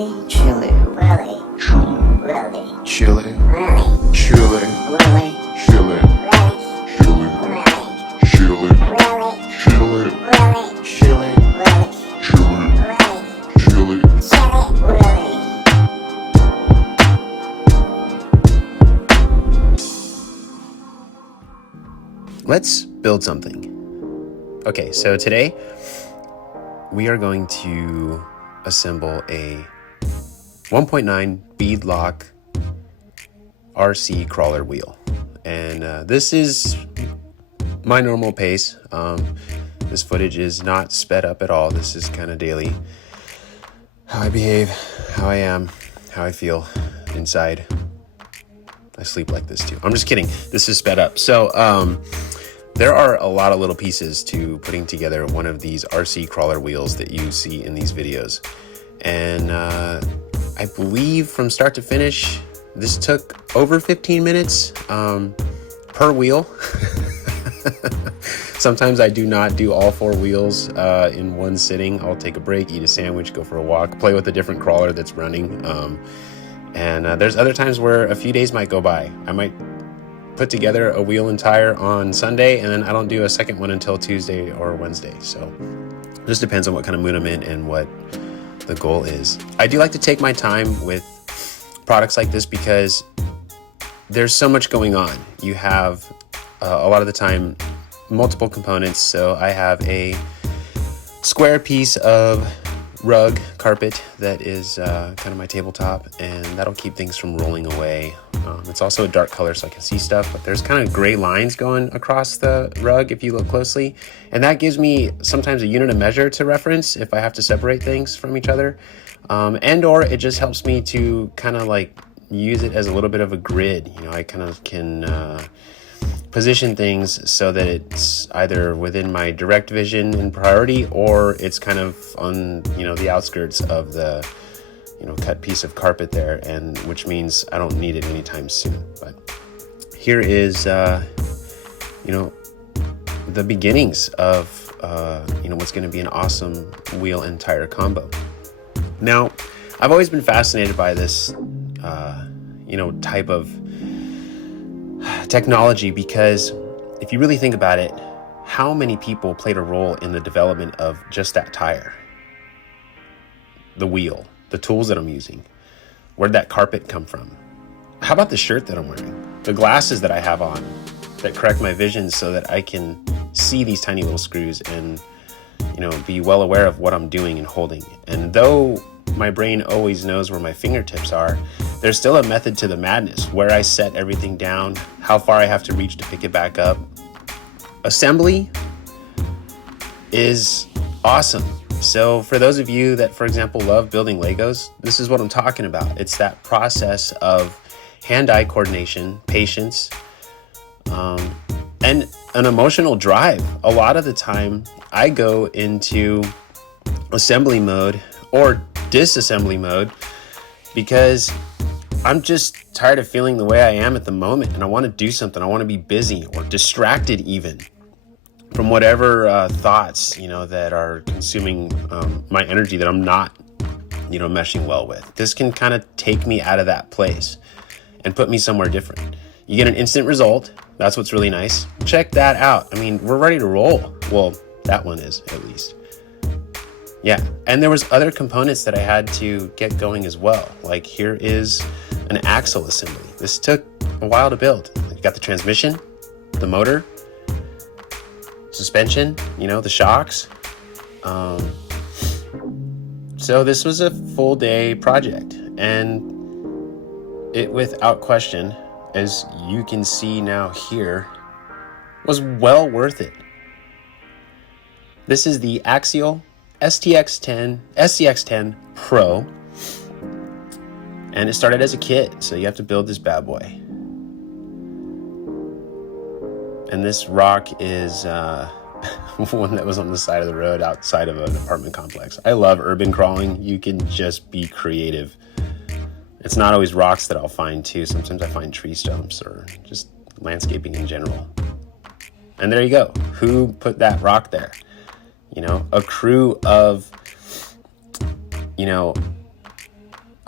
Really? Chili. Really? Really? Chili. Really? Chili. Really? Chili. Really? Chili. Really? Chili. Really? Chili. Really? Chili. Really? Chili. Chili? Really? Let's build something. Okay, so today we are going to assemble a 1.9 beadlock RC crawler wheel. And this is my normal pace. This footage is not sped up at all. This is kind of daily. How I behave, how I am, how I feel inside. I sleep like this too. I'm just kidding. This is sped up. So there are a lot of little pieces to putting together one of these RC crawler wheels that you see in these videos. And I believe from start to finish, this took over 15 minutes per wheel. Sometimes I do not do all 4 wheels in one sitting. I'll take a break, eat a sandwich, go for a walk, play with a different crawler that's running. And there's other times where a few days might go by. I might put together a wheel and tire on Sunday, and then I don't do a second one until Tuesday or Wednesday. So it just depends on what kind of mood I'm in and what the goal is. I do like to take my time with products like this because there's so much going on. You have a lot of the time multiple components. So I have a square piece of rug carpet that is kind of my tabletop, and that'll keep things from rolling away. It's also a dark color so I can see stuff, but there's kind of gray lines going across the rug if you look closely, and that gives me sometimes a unit of measure to reference if I have to separate things from each other, and or it just helps me to kind of like use it as a little bit of a grid. You know, I kind of can position things so that it's either within my direct vision and priority, or it's kind of on, you know, the outskirts of the, you know, cut piece of carpet there, and which means I don't need it anytime soon. But here is, you know, the beginnings of, you know, what's going to be an awesome wheel and tire combo. Now, I've always been fascinated by this, you know, type of technology, because if you really think about it, how many people played a role in the development of just that tire, the wheel, the tools that I'm using? Where'd that carpet come from? How about the shirt that I'm wearing, the glasses that I have on that correct my vision so that I can see these tiny little screws and, you know, be well aware of what I'm doing and holding. And though my brain always knows where my fingertips are, there's still a method to the madness, where I set everything down, how far I have to reach to pick it back up. Assembly is awesome. So for those of you that, for example, love building Legos, this is what I'm talking about. It's that process of hand-eye coordination, patience, and an emotional drive. A lot of the time I go into assembly mode or disassembly mode because I'm just tired of feeling the way I am at the moment, and I want to do something. I want to be busy or distracted even from whatever thoughts, you know, that are consuming my energy that I'm not, you know, meshing well with. This can kind of take me out of that place and put me somewhere different. You get an instant result. That's what's really nice. Check that out. I mean, we're ready to roll. Well, that one is, at least. Yeah, and there was other components that I had to get going as well. Like here is an axle assembly. This took a while to build. You got the transmission, the motor, suspension, you know, the shocks. So this was a full day project, and it, without question, as you can see now here, was well worth it. This is the Axial SCX10 Pro, and it started as a kit, so you have to build this bad boy. And this rock is one that was on the side of the road outside of an apartment complex. I love urban crawling. You can just be creative. It's not always rocks that I'll find too. Sometimes I find tree stumps or just landscaping in general. And there you go. Who put that rock there? You know, a crew of, you know,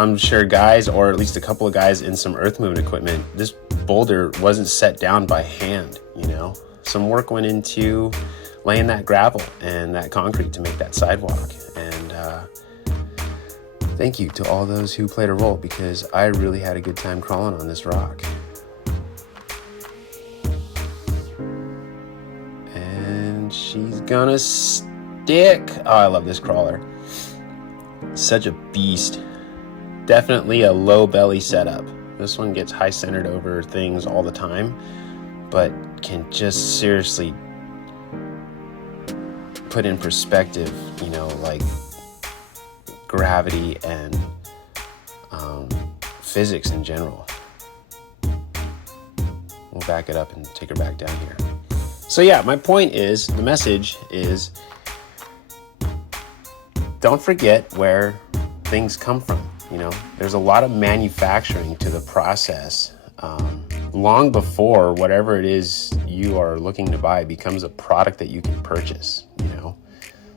I'm sure guys, or at least a couple of guys in some earth moving equipment, this boulder wasn't set down by hand, you know? Some work went into laying that gravel and that concrete to make that sidewalk. And thank you to all those who played a role, because I really had a good time crawling on this rock. And she's gonna stick. Oh, I love this crawler. Such a beast. Definitely a low belly setup. This one gets high centered over things all the time, but can just seriously put in perspective, you know, like gravity and physics in general. We'll back it up and take her back down here. So yeah, my point is, the message is, don't forget where things come from. You know, there's a lot of manufacturing to the process long before whatever it is you are looking to buy becomes a product that you can purchase. You know,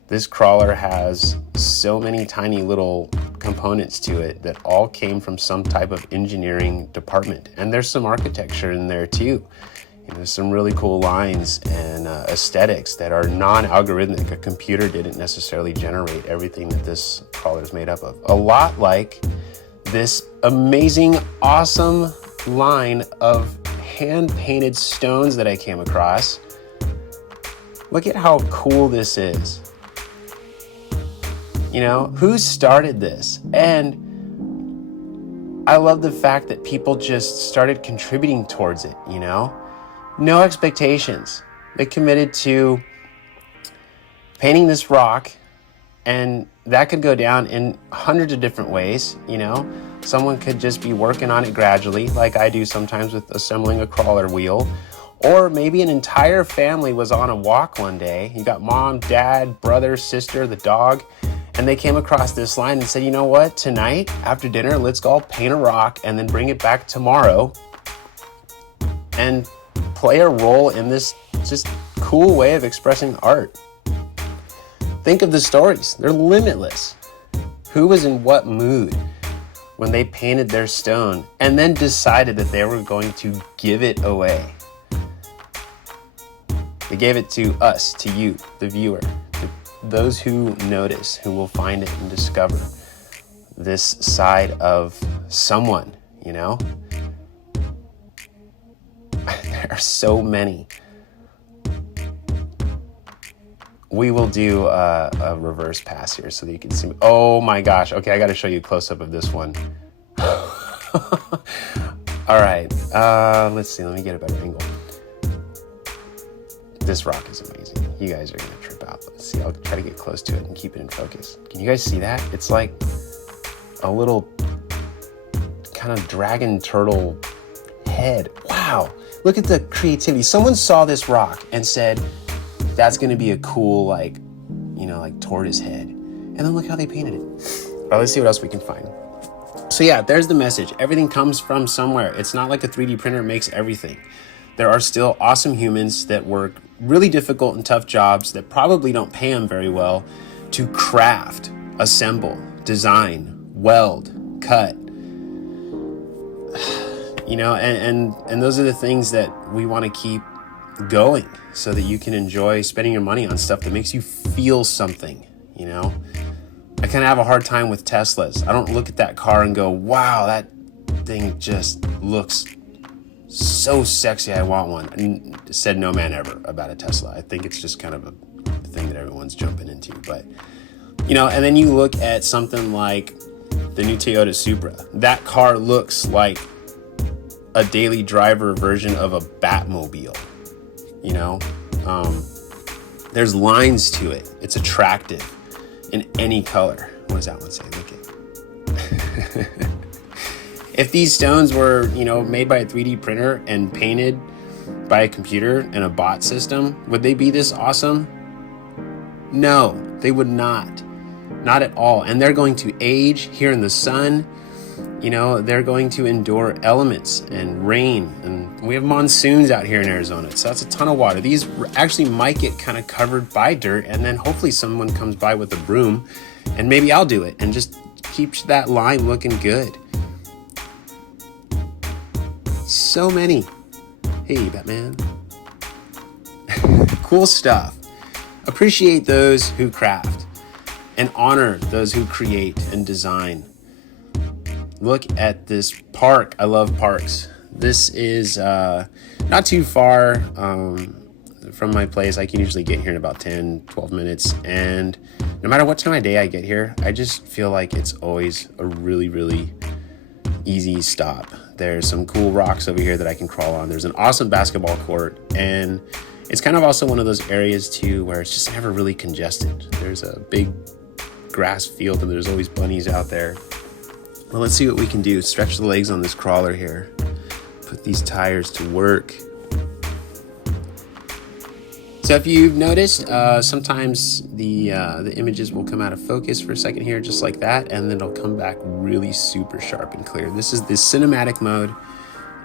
this crawler has so many tiny little components to it that all came from some type of engineering department, and there's some architecture in there too. You know, some really cool lines and aesthetics that are non-algorithmic. A computer didn't necessarily generate everything that this crawler is made up of. A lot like this amazing, awesome line of hand-painted stones that I came across. Look at how cool this is. You know, who started this? And I love the fact that people just started contributing towards it, you know? No expectations. They committed to painting this rock, and that could go down in hundreds of different ways, you know? Someone could just be working on it gradually, like I do sometimes with assembling a crawler wheel. Or maybe an entire family was on a walk one day. You got mom, dad, brother, sister, the dog, and they came across this line and said, you know what, tonight after dinner, let's go all paint a rock and then bring it back tomorrow and play a role in this just cool way of expressing art. Think of the stories. They're limitless. Who was in what mood when they painted their stone and then decided that they were going to give it away? They gave it to us, to you, the viewer, to those who notice, who will find it and discover this side of someone, you know? There are so many. We will do a reverse pass here so that you can see me. Oh my gosh. Okay, I got to show you a close-up of this one. All right. Let's see. Let me get a better angle. This rock is amazing. You guys are going to trip out. Let's see. I'll try to get close to it and keep it in focus. Can you guys see that? It's like a little kind of dragon turtle head. Wow. Look at the creativity. Someone saw this rock and said, that's going to be a cool, like, you know, like tortoise head. And then look how they painted it. All right, let's see what else we can find. So yeah, there's the message. Everything comes from somewhere. It's not like a 3D printer makes everything. There are still awesome humans that work really difficult and tough jobs that probably don't pay them very well to craft, assemble, design, weld, cut. You know, and those are the things that we want to keep going so that you can enjoy spending your money on stuff that makes you feel something, you know? I kind of have a hard time with Teslas. I don't look at that car and go, wow, that thing just looks so sexy, I want one. And said no man ever about a Tesla. I think it's just kind of a thing that everyone's jumping into. But, you know, and then you look at something like the new Toyota Supra. That car looks like a daily driver version of a Batmobile, you know? There's lines to it. It's attractive in any color. What does that one say? Look at If these stones were, you know, made by a 3D printer and painted by a computer and a bot system, would they be this awesome? No, they would not. Not at all. And they're going to age here in the sun. You know, they're going to endure elements and rain, and we have monsoons out here in Arizona, so that's a ton of water. These actually might get kind of covered by dirt, and then hopefully someone comes by with a broom, and maybe I'll do it and just keeps that line looking good. So many. Hey, Batman. Cool stuff. Appreciate those who craft and honor those who create and design. Look at this park. I love parks. This is not too far from my place. I can usually get here in about 10-12 minutes, and no matter what time of day I get here, I just feel like it's always a really easy stop. There's some cool rocks over here that I can crawl on. There's an awesome basketball court, and it's kind of also one of those areas too where it's just never really congested. There's a big grass field and there's always bunnies out there. Well, let's see what we can do. Stretch the legs on this crawler here. Put these tires to work. So if you've noticed, sometimes the images will come out of focus for a second here, just like that, and then it'll come back really super sharp and clear. This is the cinematic mode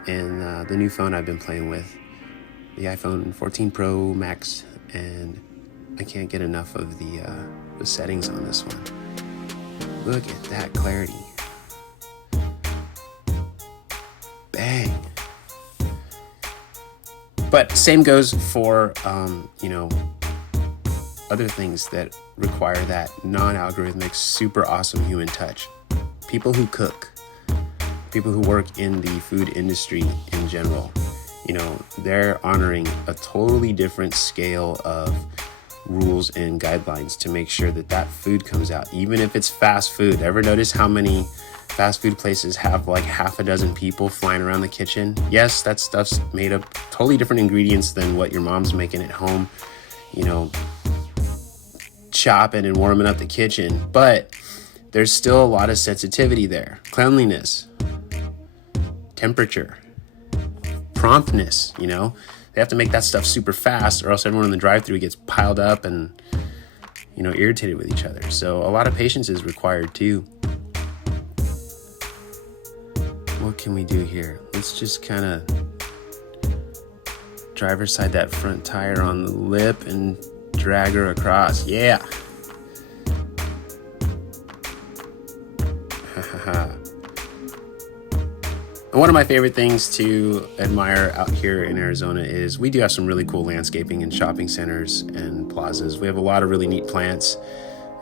in the new phone I've been playing with, the iPhone 14 Pro Max, and I can't get enough of the settings on this one. Look at that clarity. Bang. But same goes for, other things that require that non-algorithmic, super awesome human touch. People who cook, people who work in the food industry in general, they're honoring a totally different scale of rules and guidelines to make sure that food comes out, even if it's fast food. Ever notice how many fast food places have like half a dozen people flying around the kitchen? Yes, that stuff's made of totally different ingredients than what your mom's making at home, chopping and warming up the kitchen, but there's still a lot of sensitivity there. Cleanliness, temperature, promptness, they have to make that stuff super fast or else everyone in the drive-thru gets piled up and, irritated with each other. So a lot of patience is required too. What can we do here? Let's just kind of driver's side that front tire on the lip and drag her across. Yeah. And one of my favorite things to admire out here in Arizona is we do have some really cool landscaping in shopping centers and plazas. We have a lot of really neat plants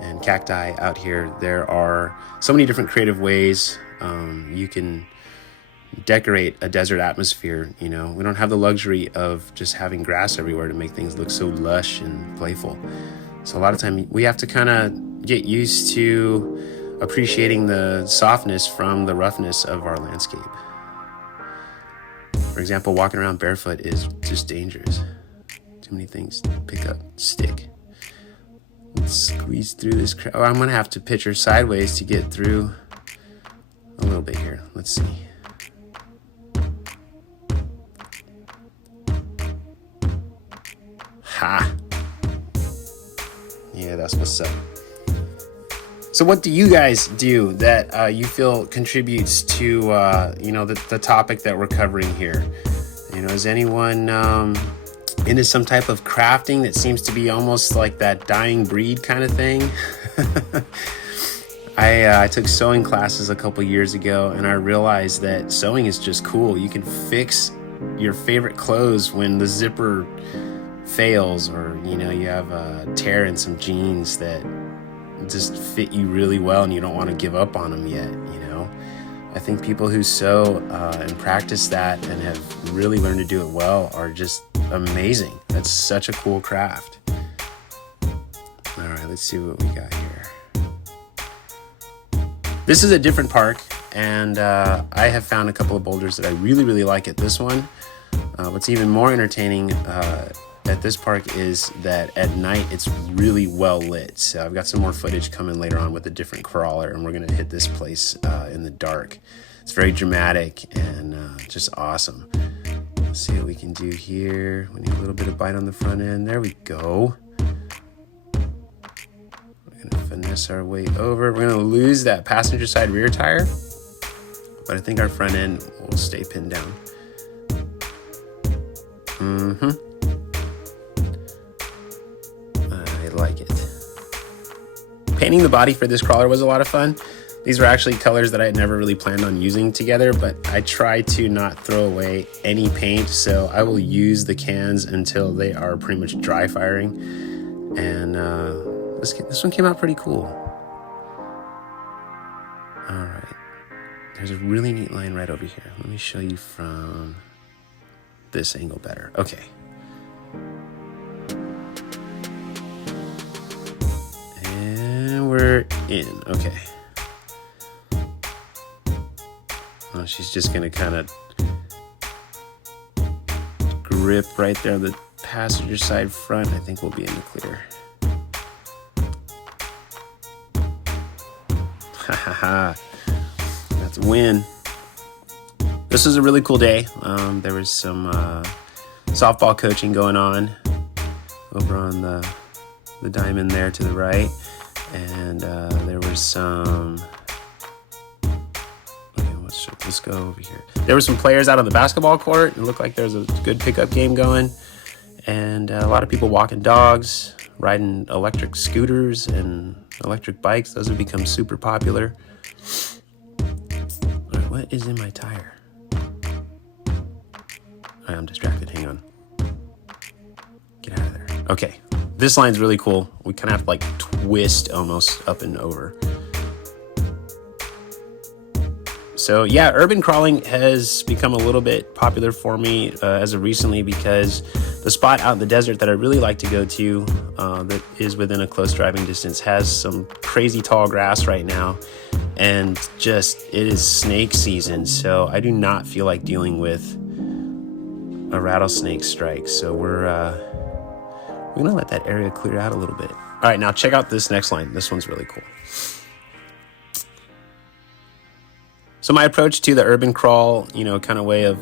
and cacti out here. There are so many different creative ways you can decorate a desert atmosphere. We don't have the luxury of just having grass everywhere to make things look so lush and playful. So a lot of time we have to kind of get used to appreciating the softness from the roughness of our landscape. For example, walking around barefoot is just dangerous. Too many things to pick up, stick. Let's squeeze through this crowd. I'm gonna have to picture sideways to get through a little bit here. Let's see. Ha! Yeah, that's what's up. So what do you guys do that you feel contributes to, the topic that we're covering here? Is anyone into some type of crafting that seems to be almost like that dying breed kind of thing? I took sewing classes a couple years ago, and I realized that sewing is just cool. You can fix your favorite clothes when the zipper fails, or you have a tear in some jeans that just fit you really well and you don't want to give up on them yet. I think people who sew and practice that and have really learned to do it well are just amazing. That's such a cool craft. All right, let's see what we got here. This is a different park, and I have found a couple of boulders that I really like at this one. What's even more entertaining at this park is that at night it's really well lit. So I've got some more footage coming later on with a different crawler, and we're gonna hit this place in the dark. It's very dramatic and just awesome. Let's see what we can do here. We need a little bit of bite on the front end. There we go. We're gonna finesse our way over. We're gonna lose that passenger side rear tire, but I think our front end will stay pinned down. I like it. Painting the body for this crawler was a lot of fun. These were actually colors that I had never really planned on using together, but I try to not throw away any paint, so I will use the cans until they are pretty much dry firing. And this one came out pretty cool. All right, there's a really neat line right over here. Let me show you from this angle better. Okay. And we're in. Okay. Oh, she's just gonna kind of grip right there on the passenger side front. I think we'll be in the clear. Ha ha ha. That's a win. This was a really cool day. There was some softball coaching going on over on the diamond there to the right. And there was some... Let's go over here. There were some players out on the basketball court. It looked like there's a good pickup game going. And a lot of people walking dogs, riding electric scooters and electric bikes. Those have become super popular. All right, what is in my tire? All right, I'm distracted. Hang on. Get out of there. Okay. This line's really cool. We kind of have to like twist almost up and over. So yeah, urban crawling has become a little bit popular for me as of recently, because the spot out in the desert that I really like to go to that is within a close driving distance has some crazy tall grass right now, and just it is snake season, so I do not feel like dealing with a rattlesnake strike. So we're gonna let that area clear out a little bit. All right, now check out this next line. This one's really cool. So my approach to the urban crawl, kind of way of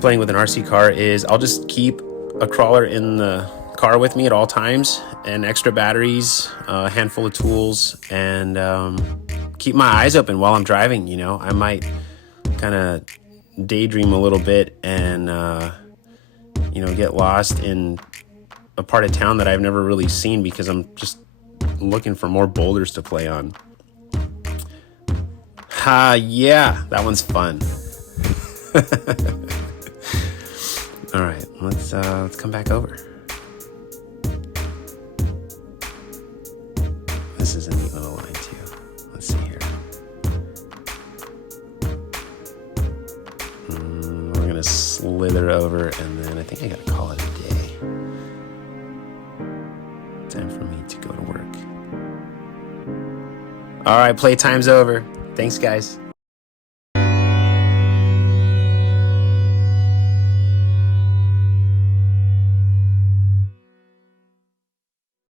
playing with an RC car is I'll just keep a crawler in the car with me at all times, and extra batteries, a handful of tools, and keep my eyes open while I'm driving. I might kind of daydream a little bit and, get lost in a part of town that I've never really seen because I'm just looking for more boulders to play on. Yeah, that one's fun. All right, let's come back over. This is a neat little line too. Let's see here. We're gonna slither over, and then I think I gotta call it a day. Time for me to go to work. All right, playtime's over. Thanks, guys.